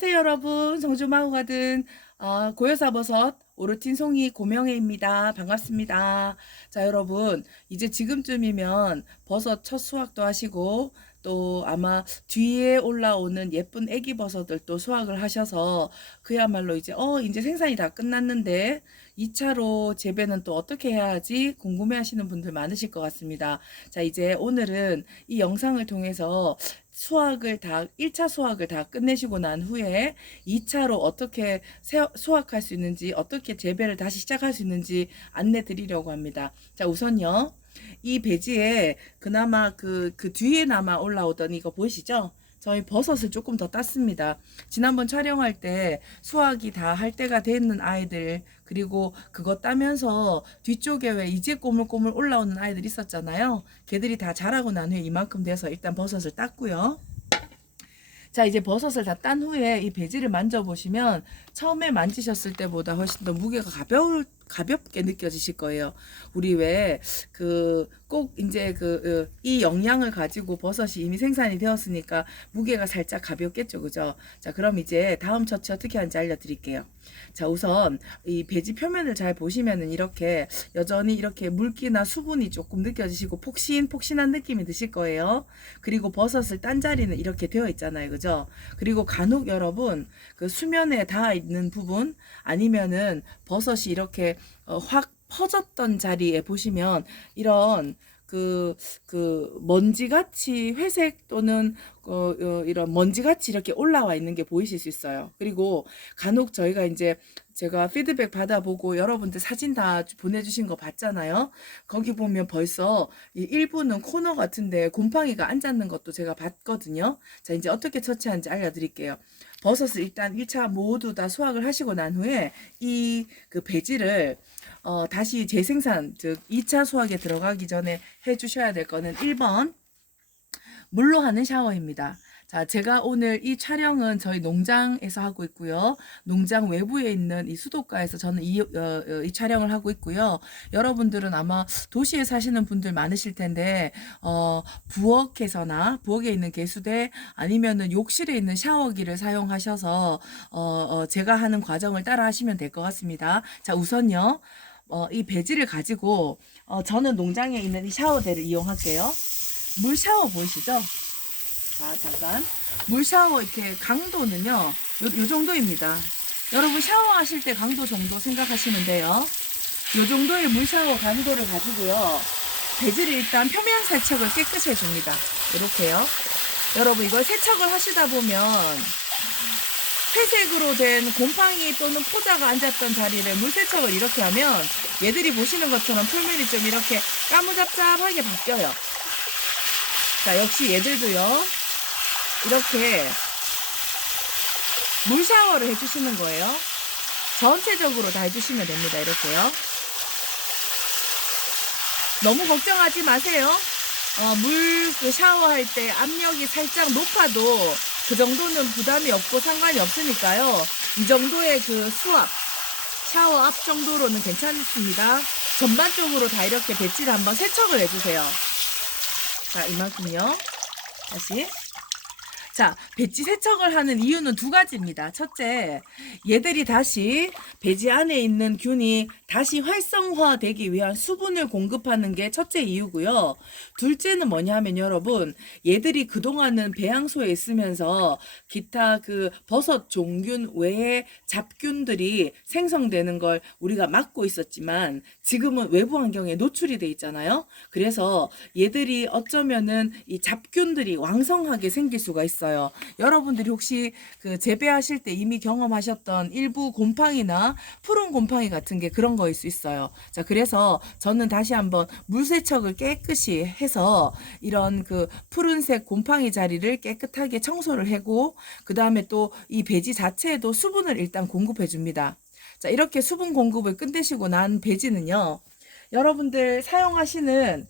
안녕하세요 여러분. 정주마고 가든 고요사버섯 오르틴 송이 고명혜입니다. 반갑습니다. 자 여러분, 이제 지금쯤이면 버섯 첫 수확도 하시고 또 아마 뒤에 올라오는 예쁜 애기 버섯들도 수확을 하셔서 그야말로 이제 생산이 다 끝났는데 2차로 재배는 또 어떻게 해야 하지 궁금해 하시는 분들 많으실 것 같습니다. 자, 이제 오늘은 이 영상을 통해서 1차 수확을 다 끝내시고 난 후에 2차로 어떻게 수확할 수 있는지, 어떻게 재배를 다시 시작할 수 있는지 안내 드리려고 합니다. 자, 우선요. 이 배지에 그나마 그 뒤에 남아 올라오던 이거 보이시죠? 저희 버섯을 조금 더 땄습니다. 지난번 촬영할 때 수확이 다 할 때가 되는 아이들, 그리고 그거 따면서 뒤쪽에 왜 이제 꼬물꼬물 올라오는 아이들 있었잖아요. 걔들이 다 자라고 난 후에 이만큼 돼서 일단 버섯을 땄고요. 자, 이제 버섯을 다 딴 후에 이 배지를 만져보시면 처음에 만지셨을 때보다 훨씬 더 무게가 가볍게 느껴지실 거예요. 우리 왜 꼭 이제 이 영양을 가지고 버섯이 이미 생산이 되었으니까 무게가 살짝 가볍겠죠, 그죠? 자, 그럼 이제 다음 처치 어떻게 하는지 알려드릴게요. 자, 우선 이 배지 표면을 잘 보시면은 이렇게 여전히 이렇게 물기나 수분이 조금 느껴지시고 폭신폭신한 느낌이 드실 거예요. 그리고 버섯을 딴 자리는 이렇게 되어 있잖아요, 그죠? 그리고 간혹 여러분 그 수면에 닿아 있는 부분 아니면은 버섯이 이렇게 확 퍼졌던 자리에 보시면 이런 먼지같이 회색 또는 이런 먼지같이 이렇게 올라와 있는 게 보이실 수 있어요. 그리고 간혹 저희가 이제 제가 피드백 받아보고 여러분들 사진 다 보내주신 거 봤잖아요. 거기 보면 벌써 일부는 코너 같은데 곰팡이가 앉았는 것도 제가 봤거든요. 자, 이제 어떻게 처치하는지 알려드릴게요. 버섯을 일단 1차 모두 다 수확을 하시고 난 후에 이 배지를 다시 재생산, 즉 2차 수확에 들어가기 전에 해주셔야 될 거는 1번 물로 하는 샤워입니다. 자, 제가 오늘 이 촬영은 저희 농장에서 하고 있고요. 농장 외부에 있는 이 수도가에서 저는 이 촬영을 하고 있고요. 여러분들은 아마 도시에 사시는 분들 많으실 텐데, 부엌에 있는 개수대 아니면은 욕실에 있는 샤워기를 사용하셔서, 제가 하는 과정을 따라 하시면 될 것 같습니다. 자, 우선요. 이 배지를 가지고, 저는 농장에 있는 이 샤워대를 이용할게요. 물 샤워 보이시죠? 자, 잠깐. 물 샤워 이렇게 강도는요, 요 정도입니다. 여러분 샤워하실 때 강도 정도 생각하시면 돼요. 요 정도의 물 샤워 강도를 가지고요. 배지를 일단 표면 세척을 깨끗이 해줍니다. 이렇게요. 여러분 이걸 세척을 하시다 보면 회색으로 된 곰팡이 또는 포자가 앉았던 자리를 물 세척을 이렇게 하면 얘들이 보시는 것처럼 표면이 좀 이렇게 까무잡잡하게 바뀌어요. 자, 역시 얘들도요. 이렇게 물 샤워를 해주시는 거예요. 전체적으로 다 해주시면 됩니다. 이렇게요. 너무 걱정하지 마세요. 물 샤워할 때 압력이 살짝 높아도 그 정도는 부담이 없고 상관이 없으니까요. 이 정도의 샤워 앞 정도로는 괜찮습니다. 전반적으로 다 이렇게 배지를 한번 세척을 해주세요. 자, 이만큼요. 다시. 자, 배지 세척을 하는 이유는 두 가지입니다. 첫째, 얘들이 다시 배지 안에 있는 균이 다시 활성화되기 위한 수분을 공급하는 게 첫째 이유고요. 둘째는 뭐냐면 여러분, 얘들이 그동안은 배양소에 있으면서 기타 버섯 종균 외에 잡균들이 생성되는 걸 우리가 막고 있었지만 지금은 외부 환경에 노출이 돼 있잖아요. 그래서 얘들이 어쩌면은 이 잡균들이 왕성하게 생길 수가 있어요. 여러분들이 혹시 재배하실 때 이미 경험하셨던 일부 곰팡이나 푸른 곰팡이 같은 게 그런 거일 수 있어요. 자, 그래서 저는 다시 한번 물 세척을 깨끗이 해서 이런 푸른색 곰팡이 자리를 깨끗하게 청소를 하고 그 다음에 또 이 배지 자체에도 수분을 일단 공급해 줍니다. 자, 이렇게 수분 공급을 끝내시고 난 배지는요. 여러분들 사용하시는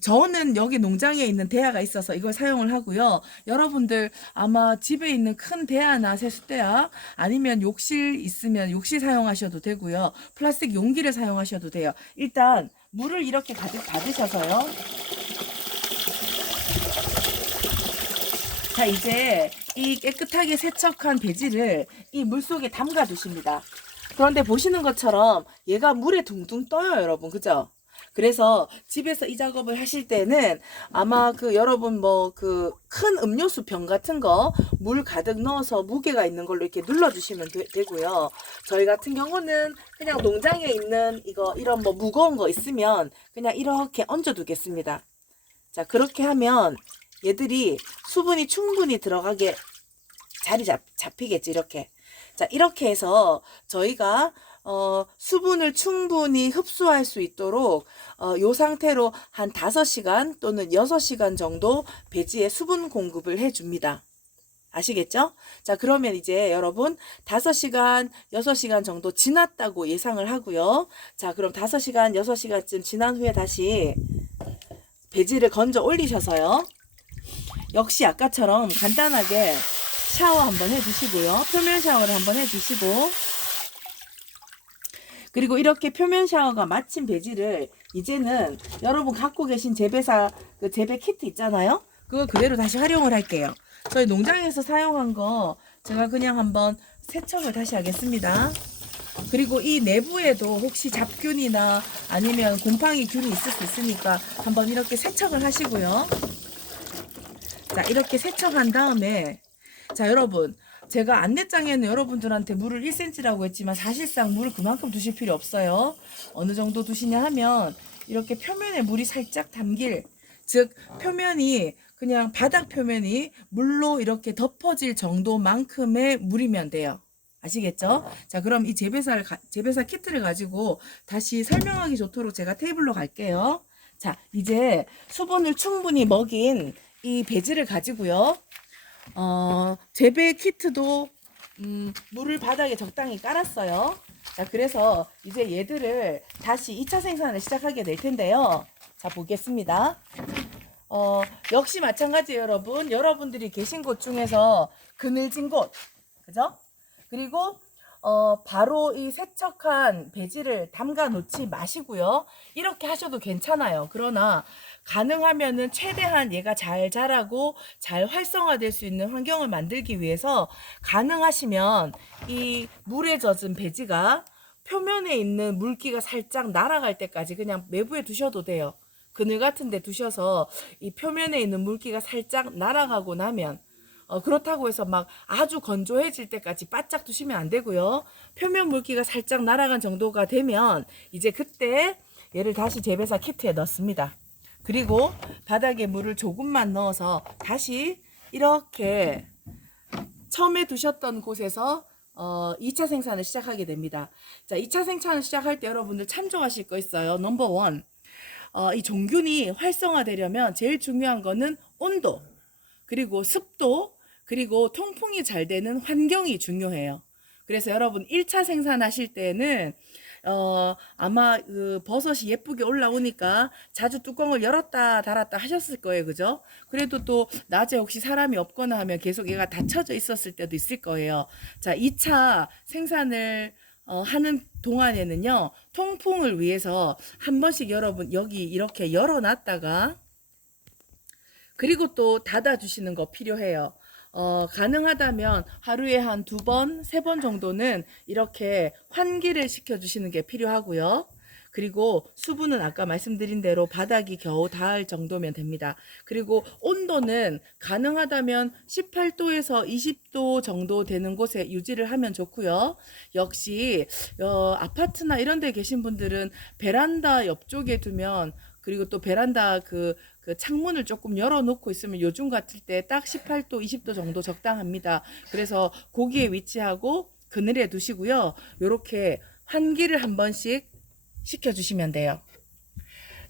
저는 여기 농장에 있는 대야가 있어서 이걸 사용을 하고요. 여러분들 아마 집에 있는 큰 대야나 세숫대야 아니면 욕실 있으면 욕실 사용하셔도 되고요. 플라스틱 용기를 사용하셔도 돼요. 일단 물을 이렇게 가득 받으셔서요. 자, 이제 이 깨끗하게 세척한 배지를 이 물속에 담가 두십니다. 그런데 보시는 것처럼 얘가 물에 둥둥 떠요, 여러분. 그죠? 그래서 집에서 이 작업을 하실 때는 아마 그 여러분 뭐 그 큰 음료수 병 같은 거 물 가득 넣어서 무게가 있는 걸로 이렇게 눌러주시면 되고요. 저희 같은 경우는 그냥 농장에 있는 이런 뭐 무거운 거 있으면 그냥 이렇게 얹어 두겠습니다. 자, 그렇게 하면 얘들이 수분이 충분히 들어가게 자리 잡히겠지, 이렇게. 자, 이렇게 해서 저희가 수분을 충분히 흡수할 수 있도록 요 상태로 한 5시간 또는 6시간 정도 배지에 수분 공급을 해줍니다. 아시겠죠? 자, 그러면 이제 여러분 5시간, 6시간 정도 지났다고 예상을 하고요. 자, 그럼 5시간, 6시간쯤 지난 후에 다시 배지를 건져 올리셔서요. 역시 아까처럼 간단하게 샤워 한번 해주시고요. 표면 샤워를 한번 해주시고, 그리고 이렇게 표면 샤워가 마친 배지를 이제는 여러분 갖고 계신 재배사 그 재배 키트 있잖아요. 그거 그대로 다시 활용을 할게요. 저희 농장에서 사용한 거 제가 그냥 한번 세척을 다시 하겠습니다. 그리고 이 내부에도 혹시 잡균이나 아니면 곰팡이 균이 있을 수 있으니까 한번 이렇게 세척을 하시고요. 자, 이렇게 세척한 다음에, 자, 여러분, 제가 안내장에는 여러분들한테 물을 1cm라고 했지만 사실상 물을 그만큼 두실 필요 없어요. 어느 정도 두시냐 하면 이렇게 표면에 물이 살짝 담길, 즉 표면이 그냥 바닥 표면이 물로 이렇게 덮어질 정도만큼의 물이면 돼요. 아시겠죠? 자, 그럼 이 재배사 키트를 가지고 다시 설명하기 좋도록 제가 테이블로 갈게요. 자, 이제 수분을 충분히 먹인 이 배지를 가지고요. 재배 키트도 물을 바닥에 적당히 깔았어요. 자, 그래서 이제 얘들을 다시 2차 생산을 시작하게 될 텐데요. 자, 보겠습니다. 역시 마찬가지예요, 여러분. 여러분들이 계신 곳 중에서 그늘진 곳, 그죠? 그리고 바로 이 세척한 배지를 담가 놓지 마시고요. 이렇게 하셔도 괜찮아요. 그러나 가능하면은 최대한 얘가 잘 자라고 잘 활성화될 수 있는 환경을 만들기 위해서 가능하시면 이 물에 젖은 배지가 표면에 있는 물기가 살짝 날아갈 때까지 그냥 내부에 두셔도 돼요. 그늘 같은 데 두셔서 이 표면에 있는 물기가 살짝 날아가고 나면 그렇다고 해서 막 아주 건조해질 때까지 바짝 두시면 안 되고요. 표면 물기가 살짝 날아간 정도가 되면 이제 그때 얘를 다시 재배사 키트에 넣습니다. 그리고 바닥에 물을 조금만 넣어서 다시 이렇게 처음에 두셨던 곳에서 2차 생산을 시작하게 됩니다. 자, 2차 생산을 시작할 때 여러분들 참조하실 거 있어요. 넘버 원. 이 종균이 활성화되려면 제일 중요한 거는 온도, 그리고 습도, 그리고 통풍이 잘 되는 환경이 중요해요. 그래서 여러분 1차 생산하실 때는 아마 그 버섯이 예쁘게 올라오니까 자주 뚜껑을 열었다 닫았다 하셨을 거예요. 그죠? 그래도 또 낮에 혹시 사람이 없거나 하면 계속 얘가 닫혀져 있었을 때도 있을 거예요. 자, 2차 생산을 하는 동안에는요, 통풍을 위해서 한 번씩 여러분 여기 이렇게 열어놨다가 그리고 또 닫아주시는 거 필요해요. 가능하다면 하루에 한 2번, 3번 정도는 이렇게 환기를 시켜주시는 게 필요하고요. 그리고 수분은 아까 말씀드린 대로 바닥이 겨우 닿을 정도면 됩니다. 그리고 온도는 가능하다면 18도에서 20도 정도 되는 곳에 유지를 하면 좋고요. 역시 아파트나 이런 데 계신 분들은 베란다 옆쪽에 두면, 그리고 또 베란다 그 창문을 조금 열어놓고 있으면 요즘 같을 때 딱 18도, 20도 정도 적당합니다. 그래서 거기에 위치하고 그늘에 두시고요. 요렇게 환기를 한 번씩 시켜주시면 돼요.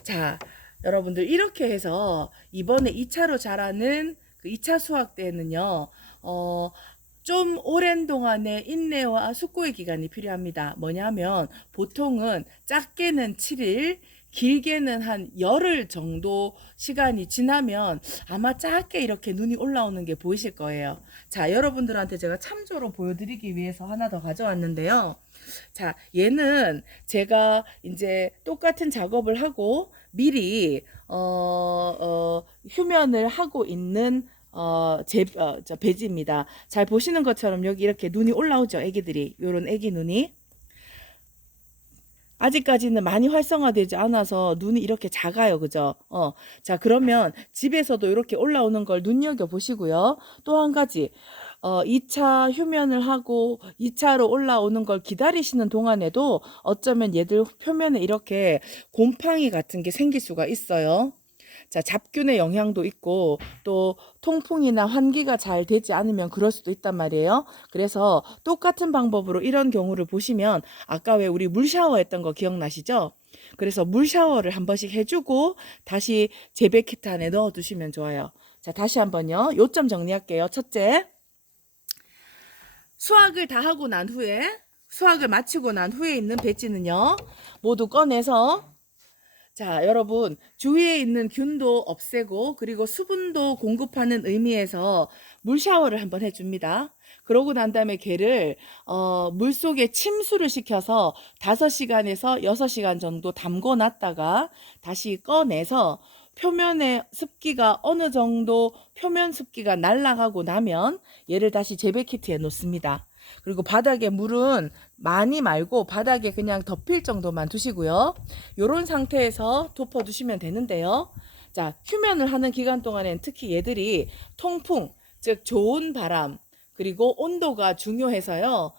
자, 여러분들 이렇게 해서 이번에 2차로 자라는 그 2차 수확 때는요, 좀 오랜 동안의 인내와 숙고의 기간이 필요합니다. 뭐냐면 보통은 작게는 7일, 길게는 한 열흘 정도 시간이 지나면 아마 작게 이렇게 눈이 올라오는 게 보이실 거예요. 자, 여러분들한테 제가 참조로 보여드리기 위해서 하나 더 가져왔는데요. 자, 얘는 제가 이제 똑같은 작업을 하고 미리 휴면을 하고 있는 배지입니다. 잘 보시는 것처럼 여기 이렇게 눈이 올라오죠. 애기들이. 요런 애기 눈이. 아직까지는 많이 활성화되지 않아서 눈이 이렇게 작아요. 그죠? 자, 그러면 집에서도 이렇게 올라오는 걸 눈여겨 보시고요. 또 한 가지, 2차 휴면을 하고 2차로 올라오는 걸 기다리시는 동안에도 어쩌면 얘들 표면에 이렇게 곰팡이 같은 게 생길 수가 있어요. 자, 잡균의 영향도 있고 또 통풍이나 환기가 잘 되지 않으면 그럴 수도 있단 말이에요. 그래서 똑같은 방법으로 이런 경우를 보시면 아까 왜 우리 물 샤워했던 거 기억나시죠? 그래서 물 샤워를 한 번씩 해주고 다시 재배 키트 안에 넣어 두시면 좋아요. 자, 다시 한번요. 요점 정리할게요. 첫째, 수확을 다 하고 난 후에 수확을 마치고 난 후에 있는 배지는요. 모두 꺼내서 자, 여러분, 주위에 있는 균도 없애고, 그리고 수분도 공급하는 의미에서 물 샤워를 한번 해줍니다. 그러고 난 다음에 걔를, 물 속에 침수를 시켜서 5시간에서 6시간 정도 담궈 놨다가 다시 꺼내서 표면의 습기가 어느 정도 표면 습기가 날아가고 나면 얘를 다시 재배키트에 놓습니다. 그리고 바닥에 물은 많이 말고 바닥에 그냥 덮일 정도만 두시고요. 요런 상태에서 덮어두시면 되는데요. 자, 휴면을 하는 기간 동안엔 특히 얘들이 통풍, 즉 좋은 바람, 그리고 온도가 중요해서요.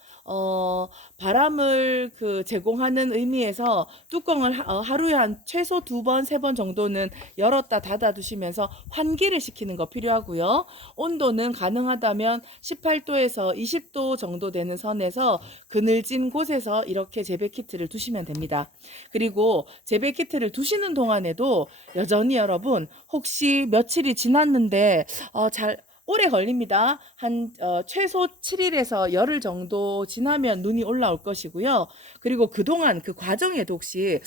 바람을 제공하는 의미에서 뚜껑을 하루에 한 최소 2번, 3번 정도는 열었다 닫아 두시면서 환기를 시키는 거 필요하고요. 온도는 가능하다면 18도에서 20도 정도 되는 선에서 그늘진 곳에서 이렇게 재배 키트를 두시면 됩니다. 그리고 재배 키트를 두시는 동안에도 여전히 여러분 혹시 며칠이 지났는데 잘 오래 걸립니다. 최소 7일에서 열흘 정도 지나면 눈이 올라올 것이고요. 그리고 그동안 그 과정에도 혹시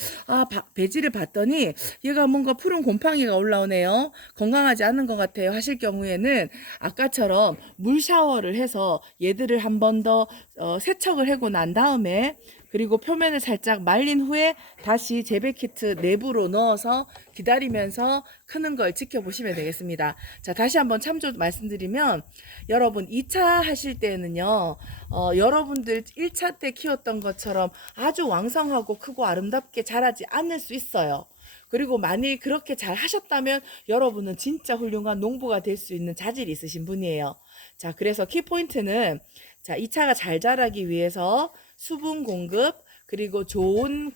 배지를 봤더니 얘가 뭔가 푸른 곰팡이가 올라오네요. 건강하지 않은 것 같아요 하실 경우에는 아까처럼 물 샤워를 해서 얘들을 한 번 더 세척을 하고 난 다음에 그리고 표면을 살짝 말린 후에 다시 재배키트 내부로 넣어서 기다리면서 크는 걸 지켜보시면 되겠습니다. 자, 다시 한번 참조 말씀드리면 여러분 2차 하실 때는요. 여러분들 1차 때 키웠던 것처럼 아주 왕성하고 크고 아름답게 자라지 않을 수 있어요. 그리고 만일 그렇게 잘 하셨다면 여러분은 진짜 훌륭한 농부가 될 수 있는 자질이 있으신 분이에요. 자, 그래서 키포인트는 자, 2차가 잘 자라기 위해서 수분 공급, 그리고 좋은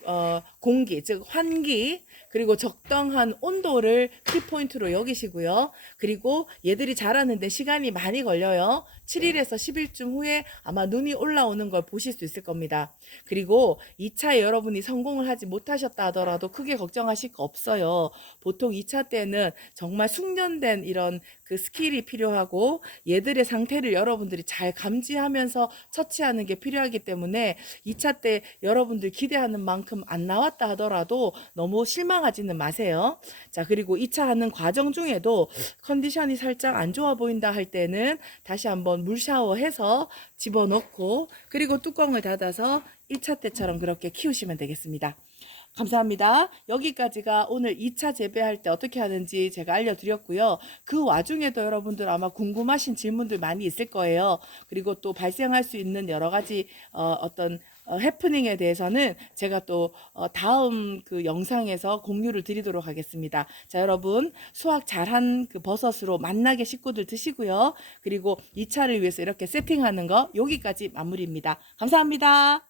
공기, 즉 환기, 그리고 적당한 온도를 키포인트로 여기시고요. 그리고 얘들이 자라는데 시간이 많이 걸려요. 7일에서 10일쯤 후에 아마 눈이 올라오는 걸 보실 수 있을 겁니다. 그리고 2차에 여러분이 성공을 하지 못하셨다 하더라도 크게 걱정하실 거 없어요. 보통 2차 때는 정말 숙련된 이런 그 스킬이 필요하고 얘들의 상태를 여러분들이 잘 감지하면서 처치하는 게 필요하기 때문에 2차 때 여러분들 기대하는 만큼 안 나왔다 하더라도 너무 실망하지는 마세요. 자, 그리고 2차 하는 과정 중에도 컨디션이 살짝 안 좋아 보인다 할 때는 다시 한번 물 샤워해서 집어넣고 그리고 뚜껑을 닫아서 1차 때처럼 그렇게 키우시면 되겠습니다. 감사합니다. 여기까지가 오늘 2차 재배할 때 어떻게 하는지 제가 알려드렸고요. 그 와중에도 여러분들 아마 궁금하신 질문들 많이 있을 거예요. 그리고 또 발생할 수 있는 여러 가지 어떤 해프닝에 대해서는 제가 또 다음 그 영상에서 공유를 드리도록 하겠습니다. 자, 여러분 수확 잘한 그 버섯으로 맛나게 식구들 드시고요. 그리고 2차를 위해서 이렇게 세팅하는 거 여기까지 마무리입니다. 감사합니다.